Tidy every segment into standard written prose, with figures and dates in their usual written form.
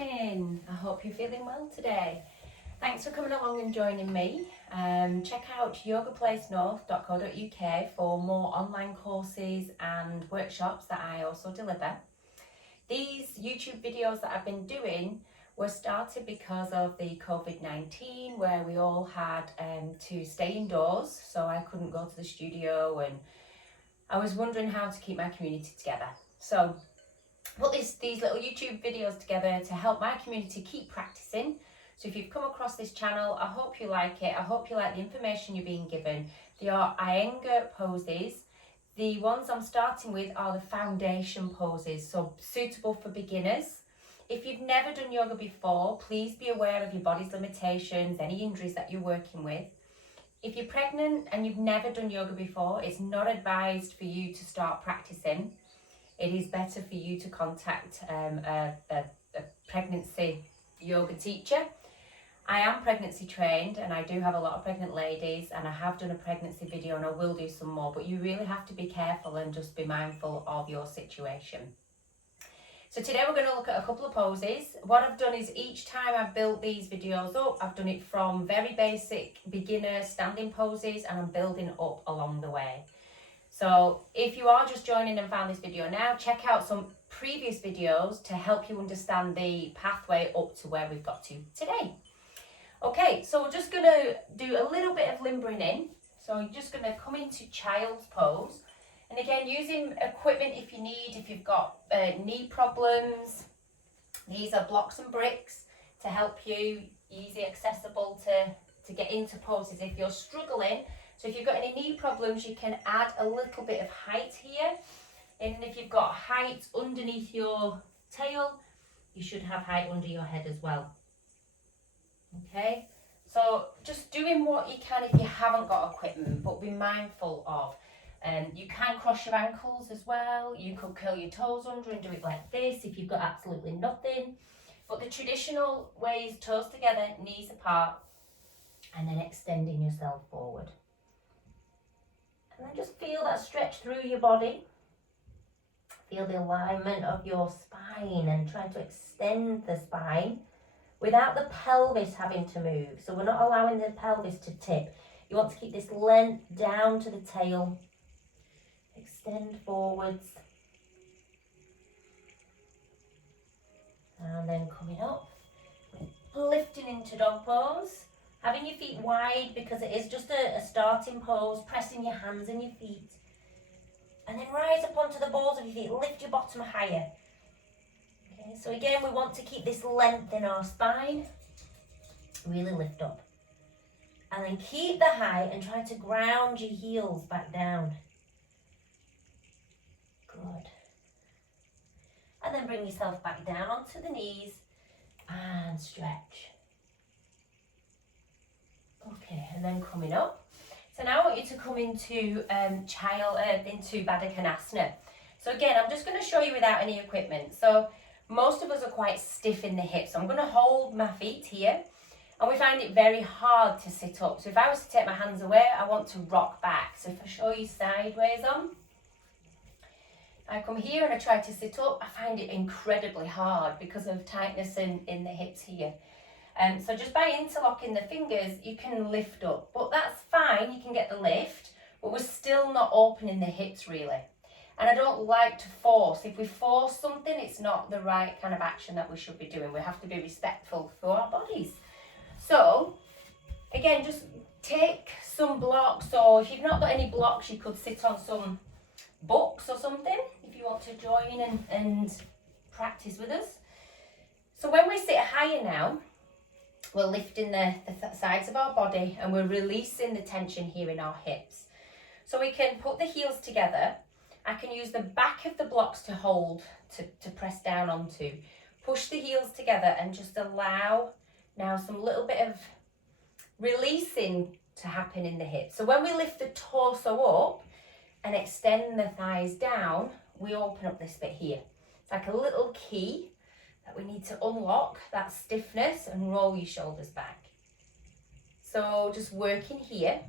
morning. I hope you're feeling well today. Thanks for coming along and joining me. Check out yogaplacenorth.co.uk for more online courses and workshops that I also deliver. These YouTube videos that I've been doing were started because of the COVID-19, where we all had to stay indoors, so I couldn't go to the studio, and I was wondering how to keep my community together. So put these little YouTube videos together to help my community keep practicing. So if you've come across this channel, I hope you like it. I hope you like the information you're being given. They are Iyengar poses. The ones I'm starting with are the foundation poses, so suitable for beginners. If you've never done yoga before, please be aware of your body's limitations, any injuries that you're working with. If you're pregnant and you've never done yoga before, it's not advised for you to start practicing. It is better for you to contact a pregnancy yoga teacher. I am pregnancy trained and I do have a lot of pregnant ladies, and I have done a pregnancy video and I will do some more, but you really have to be careful and just be mindful of your situation. So today we're going to look at a couple of poses. What I've done is each time I've built these videos up, I've done it from very basic beginner standing poses and I'm building up along the way. So if you are just joining and found this video now, check out some previous videos to help you understand the pathway up to where we've got to today. Okay, so we're just going to do a little bit of limbering in. So you're just going to come into child's pose. And again, using equipment if you need, if you've got knee problems. These are blocks and bricks to help you, easy accessible to get into poses if you're struggling. So if you've got any knee problems, you can add a little bit of height here. And if you've got height underneath your tail, you should have height under your head as well. Okay, so just doing what you can if you haven't got equipment, but be mindful of. You can cross your ankles as well. You could curl your toes under and do it like this if you've got absolutely nothing. But the traditional way is toes together, knees apart, and then extending yourself forward. And then just feel that stretch through your body. Feel the alignment of your spine and try to extend the spine without the pelvis having to move. So we're not allowing the pelvis to tip. You want to keep this length down to the tail. Extend forwards. And then coming up. Lifting into dog pose. Having your feet wide because it is just a starting pose. Pressing your hands in your feet. And then rise up onto the balls of your feet. Lift your bottom higher. Okay, so again, we want to keep this length in our spine. Really lift up. And then keep the height and try to ground your heels back down. Good. And then bring yourself back down onto the knees and stretch. Okay, and then coming up. So now I want you to come into into Baddha Konasana. So again, I'm just going to show you without any equipment. So most of us are quite stiff in the hips. So I'm going to hold my feet here, and we find it very hard to sit up. So if I was to take my hands away, I want to rock back. So if I show you sideways on, I come here and I try to sit up, I find it incredibly hard because of tightness in the hips here. So just by interlocking the fingers, you can lift up. But that's fine, you can get the lift, but we're still not opening the hips really. And I don't like to force. If we force something, it's not the right kind of action that we should be doing. We have to be respectful for our bodies. So, again, just take some blocks, or if you've not got any blocks, you could sit on some books or something if you want to join and practice with us. So when we sit higher now, we're lifting the sides of our body and we're releasing the tension here in our hips. So we can put the heels together. I can use the back of the blocks to hold, to press down onto. Push the heels together and just allow now some little bit of releasing to happen in the hips. So when we lift the torso up and extend the thighs down, we open up this bit here. It's like a little key that we need to unlock that stiffness and roll your shoulders back. So just working here.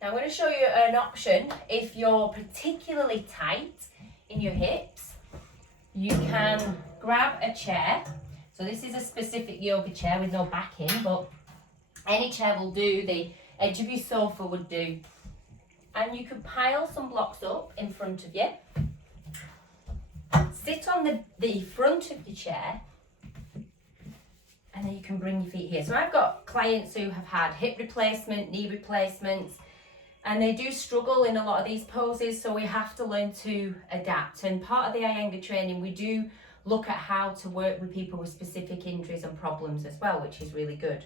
Now I'm going to show you an option. If you're particularly tight in your hips, you can grab a chair. So this is a specific yoga chair with no backing, but any chair will do, the edge of your sofa would do. And you could pile some blocks up in front of you. Sit on the front of your chair, and then you can bring your feet here. So I've got clients who have had hip replacement, knee replacements, and they do struggle in a lot of these poses, so we have to learn to adapt. And part of the Iyengar training, we do look at how to work with people with specific injuries and problems as well, which is really good.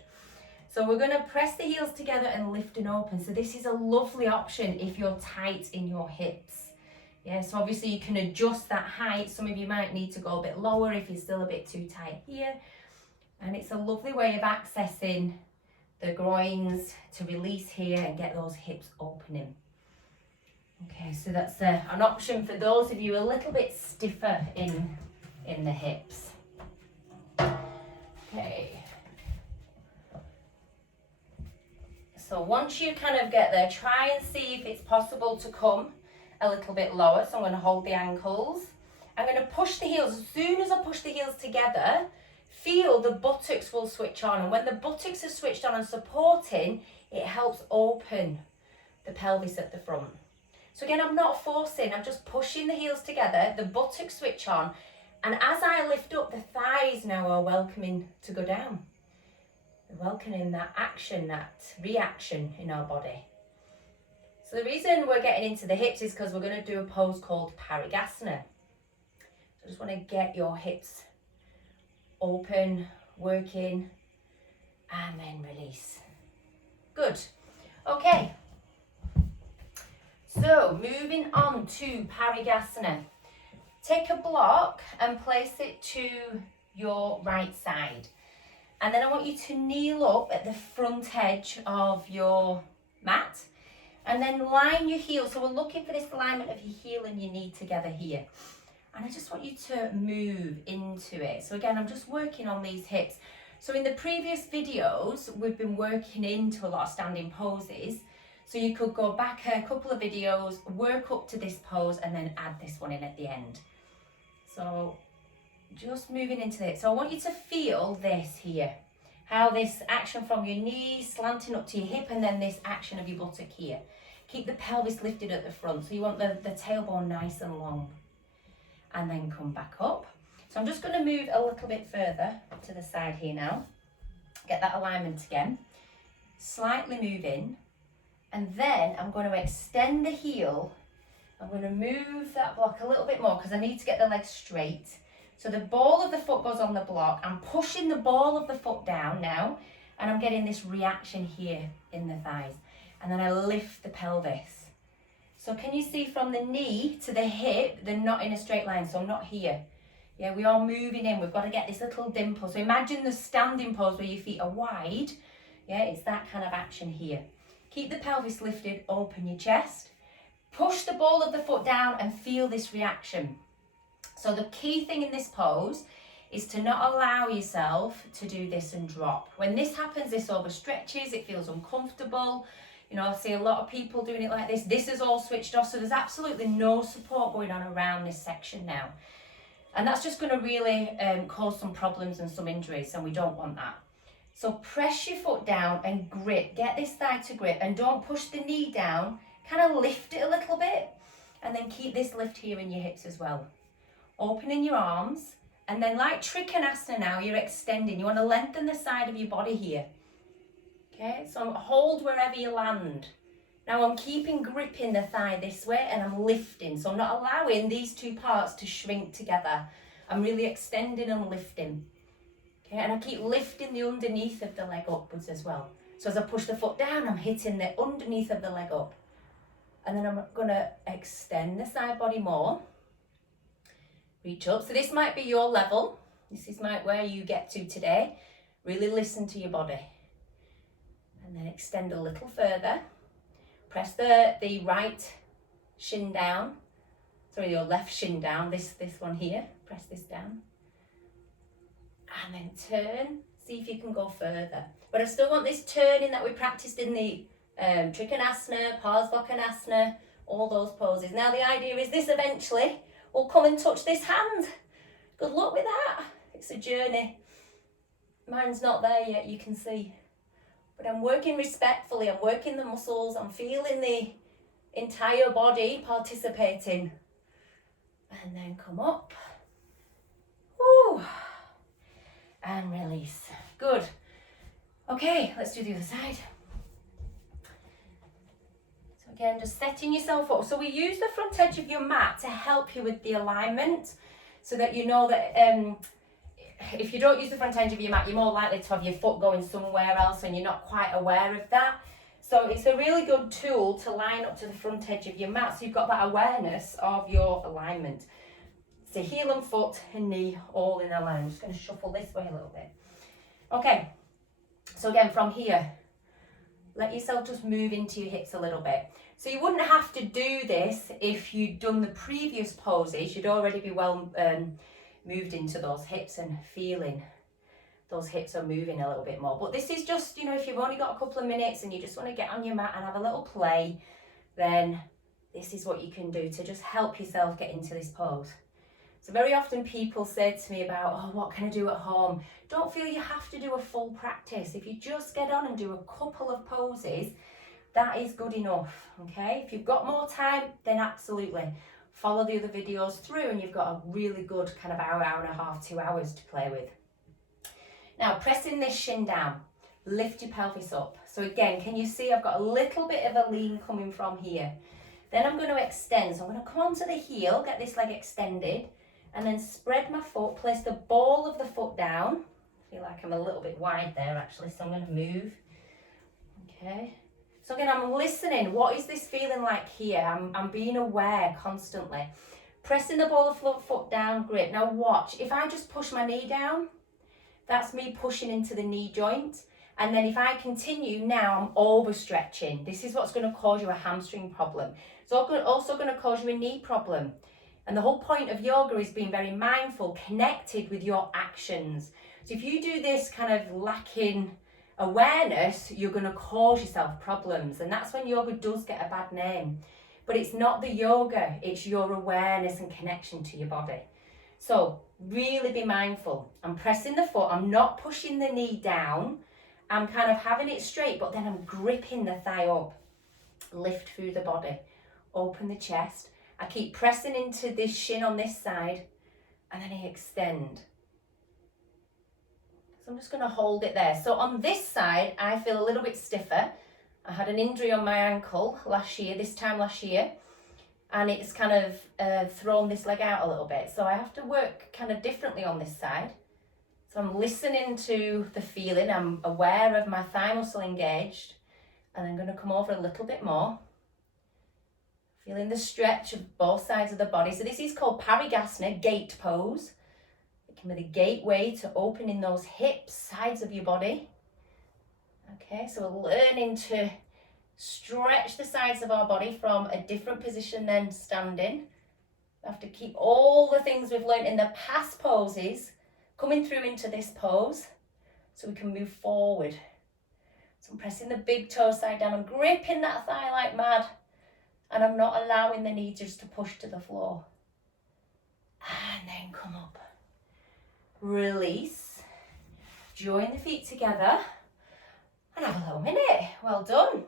So we're going to press the heels together and lift and open. So this is a lovely option if you're tight in your hips. Yeah, so obviously you can adjust that height. Some of you might need to go a bit lower if you're still a bit too tight here. And it's a lovely way of accessing the groins to release here and get those hips opening. Okay, so that's an option for those of you a little bit stiffer in the hips. Okay. So once you kind of get there, try and see if it's possible to come a little bit lower. So I'm going to hold the ankles. I'm going to push the heels. As soon as I push the heels together, feel the buttocks will switch on. And when the buttocks are switched on and supporting, it helps open the pelvis at the front. So again, I'm not forcing, I'm just pushing the heels together, the buttocks switch on. And as I lift up, the thighs now are welcoming to go down. They're welcoming that action, that reaction in our body. So the reason we're getting into the hips is because we're going to do a pose called Parighasana. So I just want to get your hips open, working, and then release. Good. Okay. So moving on to Parighasana. Take a block and place it to your right side. And then I want you to kneel up at the front edge of your mat. And then line your heel. So we're looking for this alignment of your heel and your knee together here. And I just want you to move into it. So again, I'm just working on these hips. So in the previous videos, we've been working into a lot of standing poses. So you could go back a couple of videos, work up to this pose, and then add this one in at the end. So just moving into it. So I want you to feel this here. How this action from your knees slanting up to your hip, and then this action of your buttock here. Keep the pelvis lifted at the front. So you want the tailbone nice and long. And then come back up. So I'm just going to move a little bit further to the side here now. Get that alignment again. Slightly move in. And then I'm going to extend the heel. I'm going to move that block a little bit more because I need to get the legs straight. So the ball of the foot goes on the block. I'm pushing the ball of the foot down now. And I'm getting this reaction here in the thighs. And then I lift the pelvis. So can you see from the knee to the hip, they're not in a straight line, so I'm not here. Yeah, we are moving in. We've got to get this little dimple. So imagine the standing pose where your feet are wide. Yeah, it's that kind of action here. Keep the pelvis lifted, open your chest. Push the ball of the foot down and feel this reaction. So the key thing in this pose is to not allow yourself to do this and drop. When this happens, this overstretches, it feels uncomfortable. You know, I see a lot of people doing it like this. This is all switched off, so there's absolutely no support going on around this section now. And that's just going to really cause some problems and some injuries, and we don't want that. So press your foot down and grip. Get this thigh to grip, and don't push the knee down. Kind of lift it a little bit, and then keep this lift here in your hips as well. Opening your arms, and then like Trikonasana now, you're extending. You want to lengthen the side of your body here. Okay, so hold wherever you land. Now I'm keeping gripping the thigh this way and I'm lifting. So I'm not allowing these two parts to shrink together. I'm really extending and lifting. Okay, and I keep lifting the underneath of the leg upwards as well. So as I push the foot down, I'm hitting the underneath of the leg up. And then I'm going to extend the side body more. Reach up. So this might be your level. This is where you get to today. Really listen to your body. And then extend a little further. Press the right shin down. Sorry, your left shin down. This one here. Press this down. And then turn. See if you can go further. But I still want this turning that we practiced in the Trikonasana, Baddah Konasna, all those poses. Now the idea is this eventually will come and touch this hand. Good luck with that. It's a journey. Mine's not there yet, you can see. But I'm working respectfully, I'm working the muscles, I'm feeling the entire body participating. And then come up. Woo. And release. Good. Okay, let's do the other side. So again, just setting yourself up. So we use the front edge of your mat to help you with the alignment, so that you know that if you don't use the front edge of your mat, you're more likely to have your foot going somewhere else and you're not quite aware of that. So it's a really good tool to line up to the front edge of your mat, so you've got that awareness of your alignment. So heel and foot and knee all in a line. I'm just going to shuffle this way a little bit. Okay, so again from here, let yourself just move into your hips a little bit. So you wouldn't have to do this if you'd done the previous poses. You'd already be well moved into those hips and feeling those hips are moving a little bit more. But this is just, you know, if you've only got a couple of minutes and you just want to get on your mat and have a little play, then this is what you can do to just help yourself get into this pose. So very often people say to me about, oh, what can I do at home? Don't feel you have to do a full practice. If you just get on and do a couple of poses, that is good enough, okay? If you've got more time, then absolutely. Follow the other videos through and you've got a really good kind of hour, hour and a half, 2 hours to play with. Now, pressing this shin down, lift your pelvis up. So again, can you see I've got a little bit of a lean coming from here. Then I'm going to extend. So I'm going to come onto the heel, get this leg extended, and then spread my foot, place the ball of the foot down. I feel like I'm a little bit wide there actually, so I'm going to move. Okay. So again, I'm listening. What is this feeling like here? I'm being aware constantly. Pressing the ball of the foot down, grip. Now watch, if I just push my knee down, that's me pushing into the knee joint. And then if I continue, now I'm overstretching. This is what's going to cause you a hamstring problem. It's also going to cause you a knee problem. And the whole point of yoga is being very mindful, connected with your actions. So if you do this kind of lacking awareness, you're going to cause yourself problems. And that's when yoga does get a bad name. But it's not the yoga, it's your awareness and connection to your body. So really be mindful. I'm pressing the foot, I'm not pushing the knee down. I'm kind of having it straight, but then I'm gripping the thigh up. Lift through the body, open the chest. I keep pressing into this shin on this side, and then I extend. So I'm just going to hold it there. So on this side, I feel a little bit stiffer. I had an injury on my ankle this time last year, and it's kind of thrown this leg out a little bit. So I have to work kind of differently on this side. So I'm listening to the feeling. I'm aware of my thigh muscle engaged, and I'm going to come over a little bit more. Feeling the stretch of both sides of the body. So this is called Parighasana, gate pose. It can be the gateway to opening those hips, sides of your body. Okay, so we're learning to stretch the sides of our body from a different position than standing. We have to keep all the things we've learned in the past poses coming through into this pose so we can move forward. So I'm pressing the big toe side down. I'm gripping that thigh like mad. And I'm not allowing the knee just to push to the floor. And then come up. Release. Join the feet together. And have a little minute. Well done.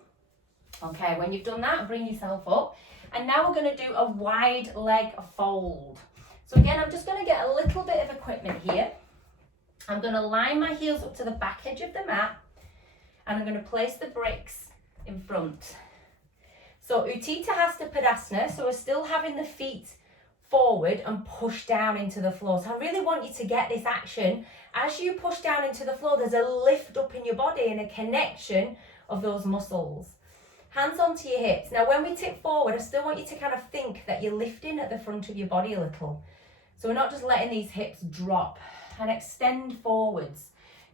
Okay, when you've done that, bring yourself up. And now we're going to do a wide leg fold. So again, I'm just going to get a little bit of equipment here. I'm going to line my heels up to the back edge of the mat. And I'm going to place the bricks in front. So Untitled Paddotonasana, so we're still having the feet forward and push down into the floor. So I really want you to get this action. As you push down into the floor, there's a lift up in your body and a connection of those muscles. Hands onto your hips. Now when we tip forward, I still want you to kind of think that you're lifting at the front of your body a little. So we're not just letting these hips drop, and extend forwards.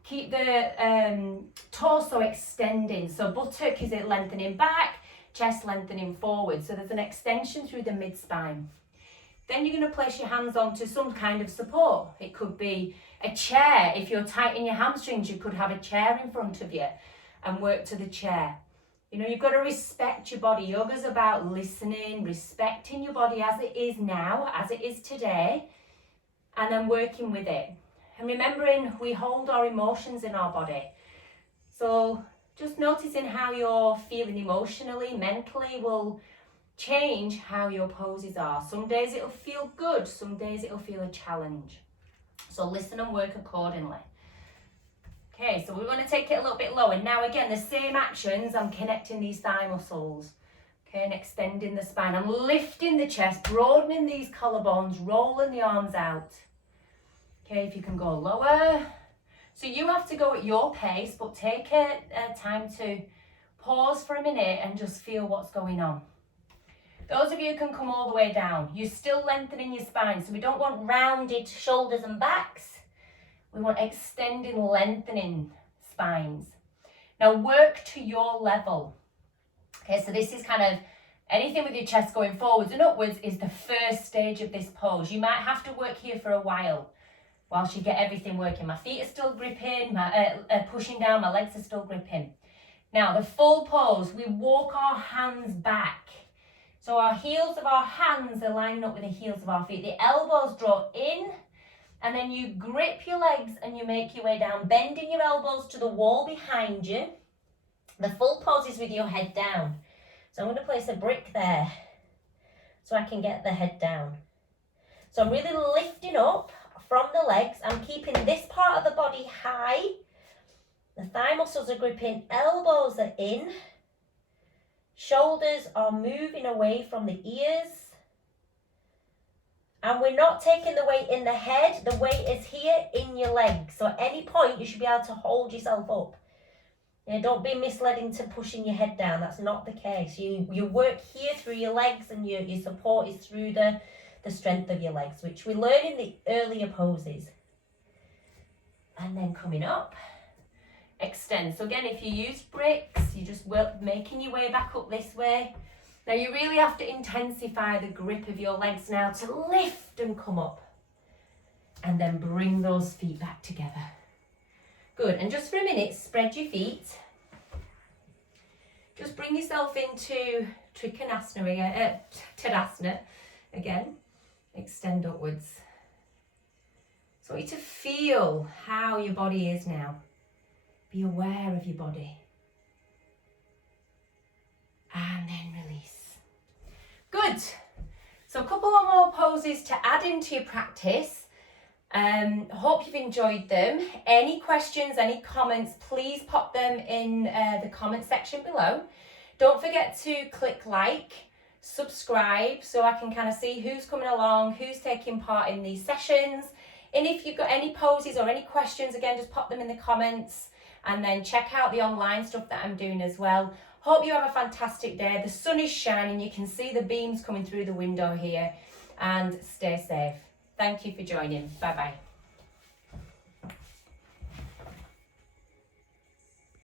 Keep the torso extending. So buttock is it lengthening back, chest lengthening forward. So there's an extension through the mid-spine. Then you're going to place your hands onto some kind of support. It could be a chair. If you're tight in your hamstrings, you could have a chair in front of you and work to the chair. You know, you've got to respect your body. Yoga's about listening, respecting your body as it is now, as it is today, and then working with it. And remembering we hold our emotions in our body. So just noticing how you're feeling emotionally, mentally will change how your poses are. Some days it'll feel good, some days it'll feel a challenge. So listen and work accordingly. Okay, so we're going to take it a little bit lower. Now again, the same actions, I'm connecting these thigh muscles. Okay, and extending the spine. I'm lifting the chest, broadening these collarbones, rolling the arms out. Okay, if you can go lower. So you have to go at your pace, but take a time to pause for a minute and just feel what's going on. Those of you who can come all the way down, you're still lengthening your spine. So we don't want rounded shoulders and backs. We want extending, lengthening spines. Now work to your level. Okay, so this is kind of anything with your chest going forwards and upwards is the first stage of this pose. You might have to work here for a whilst you get everything working. My feet are still gripping, pushing down, my legs are still gripping. Now the full pose, we walk our hands back. So our heels of our hands are lining up with the heels of our feet. The elbows draw in, and then you grip your legs and you make your way down, bending your elbows to the wall behind you. The full pose is with your head down. So I'm going to place a brick there so I can get the head down. So I'm really lifting up from the legs. I'm keeping this part of the body high. The thigh muscles are gripping, elbows are in. Shoulders are moving away from the ears. And we're not taking the weight in the head. The weight is here in your legs. So at any point, you should be able to hold yourself up. Don't be misled into pushing your head down. That's not the case. You work here through your legs, and your support is through the strength of your legs, which we learn in the earlier poses. And then coming up, extend. So again, if you use bricks, you just work making your way back up this way. Now you really have to intensify the grip of your legs now to lift and come up. And then bring those feet back together. Good, and just for a minute, spread your feet. Just bring yourself into Tadasana again. Extend upwards. So I want you to feel how your body is now. Be aware of your body. And then release. Good. So a couple of more poses to add into your practice. Hope you've enjoyed them. Any questions, any comments, please pop them in the comment section below. Don't forget to click like, subscribe, so I can kind of see who's coming along, who's taking part in these sessions. And if you've got any poses or any questions, again, just pop them in the comments, and then check out the online stuff that I'm doing as well. Hope you have a fantastic day. The sun is shining. You can see the beams coming through the window here, and stay safe. Thank you for joining. Bye-bye.